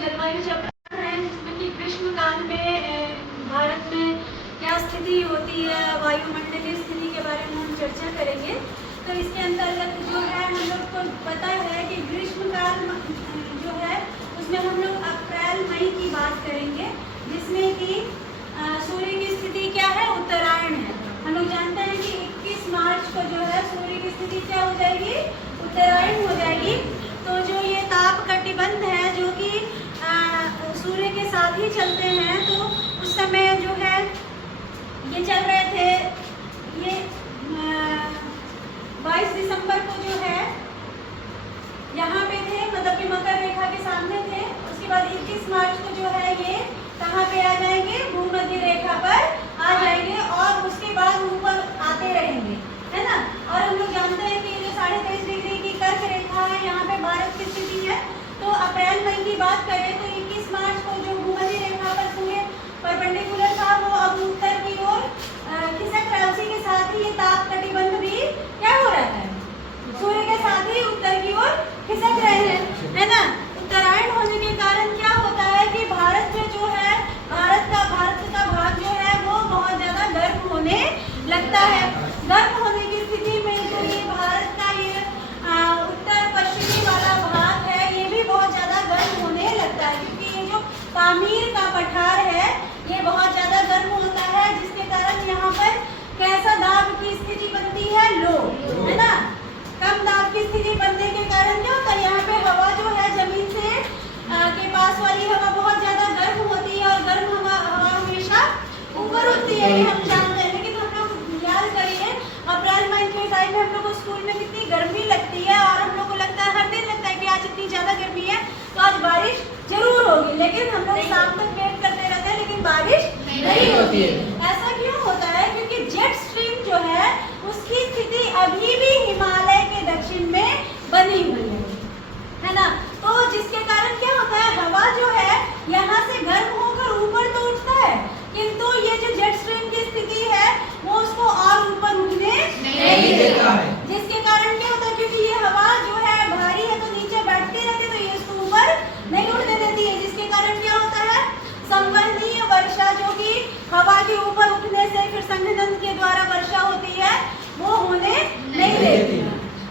जलवायु जब है जिसमें कि ग्रीष्म काल में भारत में क्या स्थिति होती है, वायुमंडलीय स्थिति के बारे में हम चर्चा करेंगे। तो इसके अंतर्गत जो है हम लोग को पता है कि ग्रीष्म काल जो है उसमें हम लोग अप्रैल मई की बात करेंगे, जिसमें कि सूर्य की स्थिति क्या है, उत्तरायण है। हम लोग जानते हैं कि 21 मार्च को जो है सूर्य की स्थिति क्या हो जाएगी, उत्तरायण हो जाएगी। तो जो ये ताप कटिबंध है जो कि सूर्य के साथ ही चलते हैं, तो उस समय जो है ये चल रहे थे, ये 22 दिसंबर को जो है यहाँ पे थे, मतलब कि मकर रेखा के सामने थे। उसके बाद 21 मार्च को जो है ये कहाँ पे आ जाएंगे, भूमध्य रेखा पर आ जाएंगे और उसके बाद ऊपर आते रहेंगे, है ना। और हम लोग जानते हैं कि जो 23.5 डिग्री की कर्क रेखा है, यहाँ पे भारत की स्थिति है। तो अप्रैल मई की बात करें तो 21 मार्च को जो भूमध्य रेखा पर सूर्य परपेंडिकुलर था, वो अब उत्तर की ओर खिसक रहा है। उसी के साथ ही ये ताप कटिबंध भी क्या हो रहा है, सूर्य के साथ ही उत्तर की ओर खिसक रहे हैं, है ना। उत्तरायण होने के कारण क्या होता है कि भारत में जो है भारत का भाग जो है वो बहुत ज्यादा गर्म होने लगता है। गर्म होने की स्थिति में जो ये भारत का ये उत्तर पश्चिमी वाला भाग है, ये भी बहुत ज्यादा गर्म होने लगता है, क्योंकि ये जो पामीर का पठार है ये बहुत ज्यादा गर्म होता है, जिसके कारण यहाँ पर कैसा दाब की स्थिति बनती है, लो, है ना। कम दाब की स्थिति बनने के कारण क्या होता है, यहाँ पे हवा जो है जमीन से के पास वाली हवा बहुत ज्यादा गर्म होती है और गर्म हवा हमेशा ऊपर होती है, ये हम जानते हैं। लेकिन हम लोग याद करिए अप्रैल मई के टाइम में हम लोग को स्कूल में कितनी गर्मी लगती है और हम लोग को लगता है, हर दिन लगता है कि आज इतनी ज्यादा गर्मी है तो आज बारिश जरूर होगी, लेकिन हम लोग शाम तक वेट करते रहते हैं लेकिन बारिश नहीं होती है। ऐसा क्यों होता है, क्योंकि जेट स्ट्रीम जो है उसकी स्थिति अभी भी हिमालय के दक्षिण में बनी हुई है ना। तो जिसके कारण क्या होता है, हवा जो है यहाँ से गर्म होकर ऊपर तो उठता है, किंतु ये जो जेट स्ट्रीम की स्थिति है वो उसको और ऊपर उठने नहीं देता है। जिसके कारण क्या होता है, क्योंकि ये हवा जो है भारी है तो नीचे बैठती रहती है, तो ये उसको ऊपर नहीं उठने देती है। जिसके कारण क्या होता है, संवहनीय वर्षा जो कि हवा के ऊपर उठने से फिर संघनन के द्वारा वर्षा होती है, वो होने नहीं देती।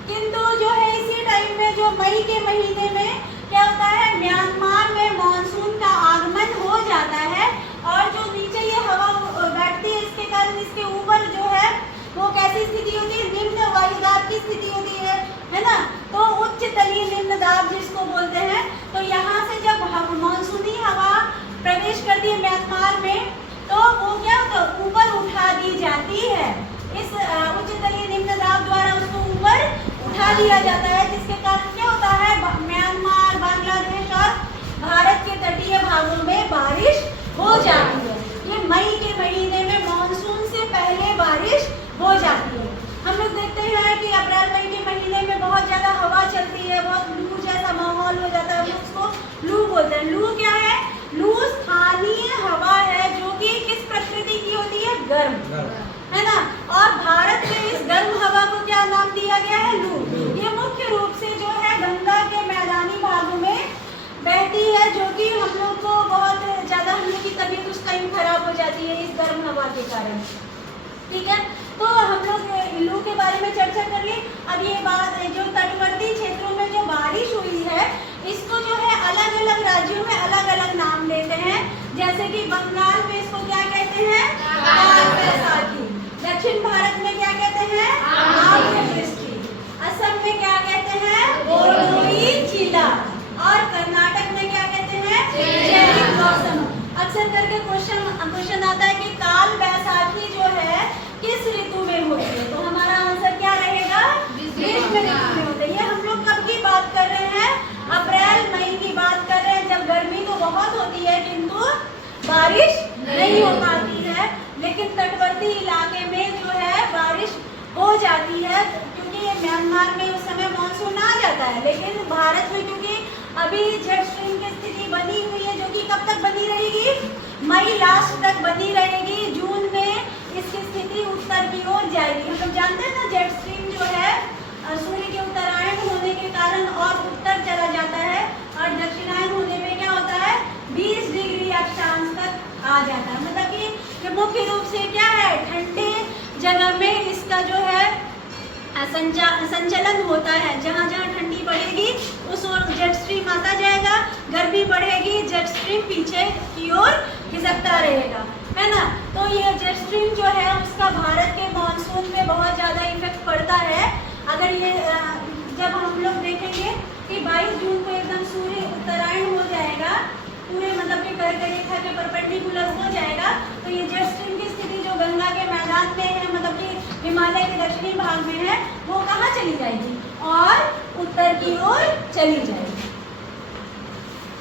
किंतु जो है इसी टाइम में जो मई के महीने में क्या होता है, म्यांमार में मानसून का आगमन हो जाता है और जो नीचे ये हवा बैठती है, इसके कारण इसके ऊपर जो है वो कैसी स्थिति होती है, निम्न वायुदाब की स्थिति होती है ना। तो उच्च तलीय निम्न दाब जिसको बोलते हैं, तो यहाँ से जब मानसूनी हवा प्रवेश करती है म्यांमार में, तो वो क्या होता है, ऊपर उठा दी जाती है। इस उच्च तलीय निम्न दाब द्वारा उसको ऊपर उठा दिया जाता है, जिसके कारण क्या होता है, म्यांमार, बांग्लादेश और भारत के तटीय भागों में बारिश हो जाती है। ये मई के महीने में मानसून से पहले बारिश हो जाती है। हम लोग देखते हैं कि अप्रैल मई के महीने में बहुत ज्यादा हवा चलती है, बहुत लू जैसा माहौल हो जाता है, उसको लू बोलते हैं। लू क्या है, लू स्थानीय हवा है जो कि किस प्रकृति की होती है, गर्म, है ना। और भारत में इस गर्म हवा को क्या नाम दिया गया है, लू। ये मुख्य रूप से जो है गंगा के मैदानी भागों में बहती है, जो कि हम लोग को बहुत ज्यादा, हम लोग की तबीयत उस टाइम खराब हो जाती है इस गर्म हवा के कारण, ठीक है। तो हम लोग लू के बारे में चर्चा कर ली। अब ये बात जो तटवर्ती क्षेत्रों में जो बारिश हुई है, इसको जो है अलग अलग राज्यों में अलग अलग नाम देते हैं। जैसे कि बंगाल में इसको क्या कहते हैं, बैसाखी। दक्षिण भारत में क्या कहते हैं, आम्रवृष्टि। असम में क्या कहते हैं, बोरोई चिला। और कर्नाटक में क्या कहते हैं, चेरी ब्लॉसम। अक्सर करके क्वेश्चन आता है कि काल बैसाखी जो है किस ऋतु में होती है, तो हमारा आंसर क्या रहेगा, ग्रीष्म ऋतु में होती है। ये हम लोग कब की बात कर रहे हैं, अप्रैल मई की बात कर रहे हैं, जब गर्मी तो बहुत होती है किंतु बारिश नहीं हो पाती है। लेकिन तटवर्ती इलाके में जो है बारिश हो जाती है, क्योंकि ये म्यांमार में उस समय मानसून आ जाता है। लेकिन भारत में क्योंकि अभी जेट स्ट्रीम की स्थिति बनी हुई है, जो कि कब तक बनी रहेगी, मई लास्ट तक बनी रहेगी। जून में इसकी स्थिति उत्तर की ओर जाएगी। हम लोग जानते हैं ना, जेट स्ट्रीम जो है सूर्य के उत्तरायण होने के कारण और उत्तर चला जाता है, और दक्षिणायन होने में क्या होता है, आ जाता है। मतलब कि ये मुख्य रूप से क्या है, ठंडे जगह में इसका जो है संचलन होता है। जहाँ जहाँ ठंडी बढ़ेगी उस ओर जेट स्ट्रीम आता जाएगा, गर्मी बढ़ेगी जेट स्ट्रीम पीछे की ओर खिसकता रहेगा, है ना। तो ये जेट स्ट्रीम जो है उसका भारत के मानसून पे बहुत ज़्यादा इफेक्ट पड़ता है। अगर ये जब हम लोग देखेंगे कि 22 जून को एकदम सूर्य उत्तरायण हो जाएगा, पूरे मतलब कि कर्क रेखा के परपेंडिकुलर हो जाएगा, तो ये जेट स्ट्रीम की स्थिति जो गंगा के मैदान में है, मतलब कि हिमालय के दक्षिणी भाग में है, वो कहाँ चली जाएगी और उत्तर की ओर चली जाएगी।